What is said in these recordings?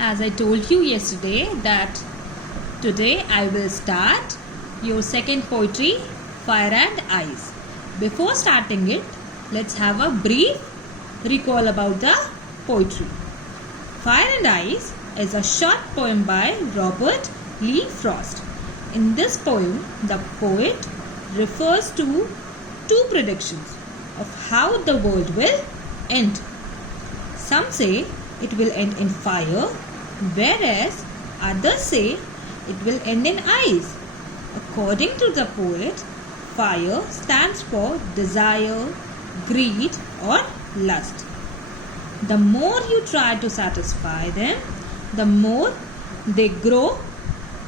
as I told you yesterday that today I will start your second poetry, Fire and Ice. Before starting it, let's have a brief recall about the poetry. Fire and Ice is a short poem by Robert Lee Frost. In this poem, the poet refers to two predictions of how the world will end. Some say it will end in fire, whereas others say it will end in ice. According to the poet, fire stands for desire, greed, or lust. The more you try to satisfy them, the more they grow.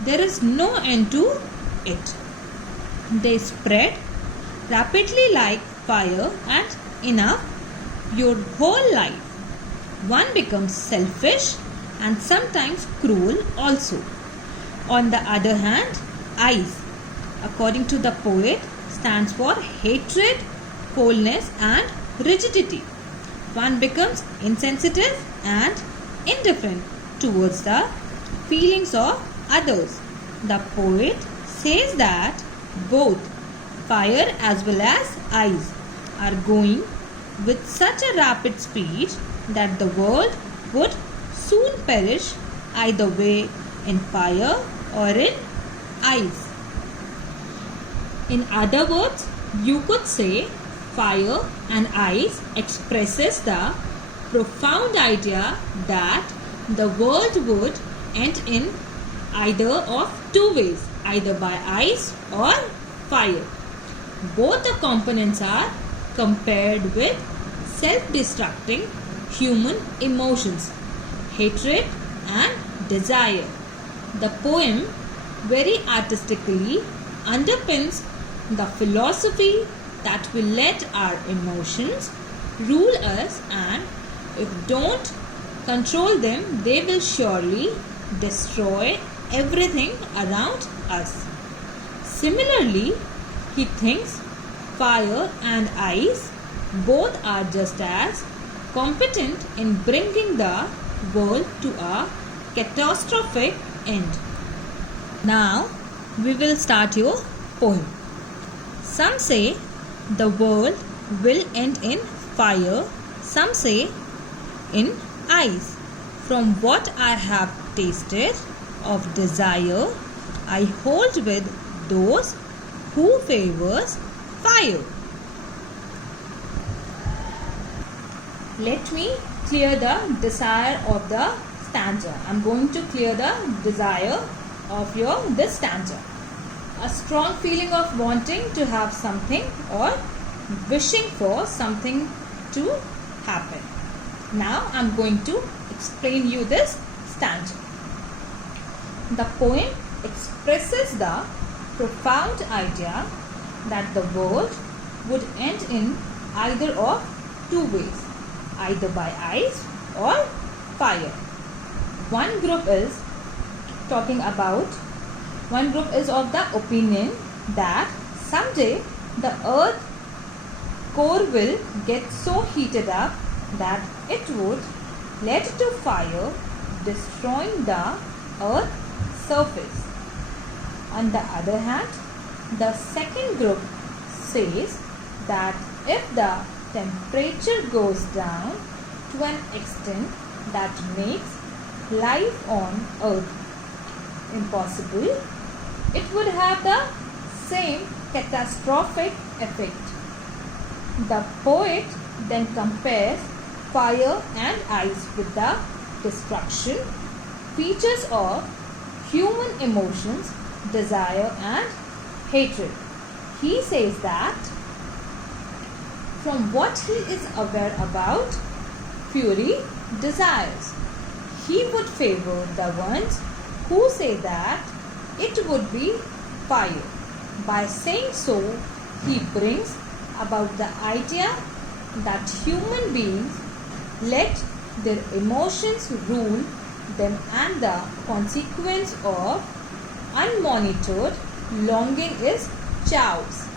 There is no end to it. They spread rapidly like fire, and enough your whole life. One becomes selfish and sometimes cruel also. On the other hand, ice, according to the poet, stands for hatred, coldness and rigidity. One becomes insensitive and indifferent towards the feelings of others. The poet says that both fire as well as ice are going with such a rapid speed that the world would soon perish either way, in fire or in ice. In other words, you could say fire and ice expresses the profound idea that the world would end in either of two ways, either by ice or fire. Both the components are compared with self-destructing human emotions, hatred and desire. The poem very artistically underpins the philosophy that we let our emotions rule us, and if don't control them, they will surely destroy everything around us. Similarly, he thinks fire and ice both are just as competent in bringing the world to a catastrophic end. Now, we will start your poem. Some say the world will end in fire, some say in ice. From what I have tasted of desire, I hold with those who favors fire. Let me clear the desire of the stanza. I am going to clear the desire of this stanza. A strong feeling of wanting to have something or wishing for something to happen. Now I am going to explain you this stanza. The poem expresses the profound idea that the world would end in either of two ways, either by ice or fire. One group is of the opinion that someday the earth core will get so heated up that it would lead to fire, destroying the earth's surface. On the other hand, the second group says that if the temperature goes down to an extent that makes life on earth impossible, it would have the same catastrophic effect. The poet then compares fire and ice with the destruction features of human emotions, desire and hatred. He says that from what he is aware about fury desires, he would favor the ones who say that it would be fire. By saying so, he brings about the idea that human beings let their emotions rule them, and the consequence of unmonitored longing is chaos.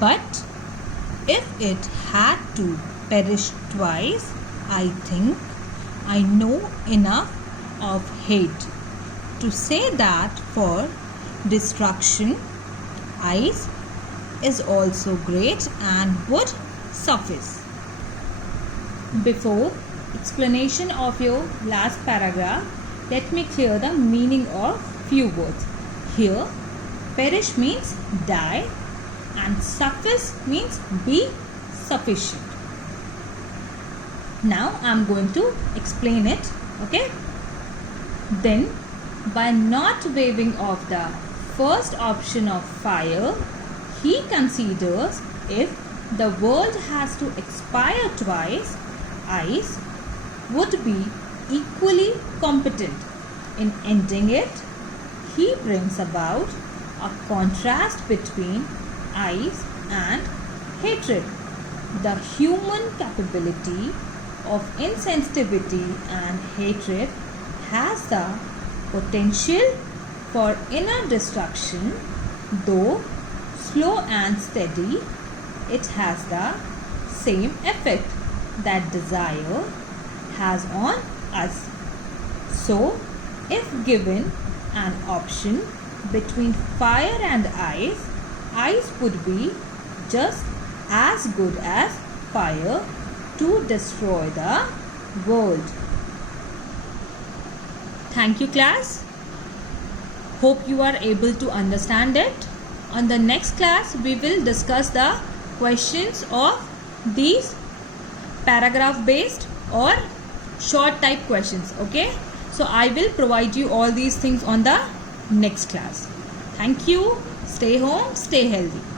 But if it had to perish twice, I think I know enough of hate to say that for destruction, ice is also great and would suffice. Before explanation of your last paragraph, let me clear the meaning of few words. Here, perish means die and suffice means be sufficient. Now I am going to explain it. Okay. Then, by not waiving off the first option of fire, he considers if the world has to expire twice, ice would be equally competent in ending it. He brings about a contrast between ice and hatred. The human capability of insensitivity and hatred has the potential for inner destruction, though slow and steady. It has the same effect that desire has on us. So, if given an option between fire and ice would be just as good as fire to destroy the world. Thank you, class. Hope you are able to understand it. On the next class, we will discuss the questions of these paragraph based or short type questions. Okay, so I will provide you all these things on the next class. Thank you. Stay home, stay healthy.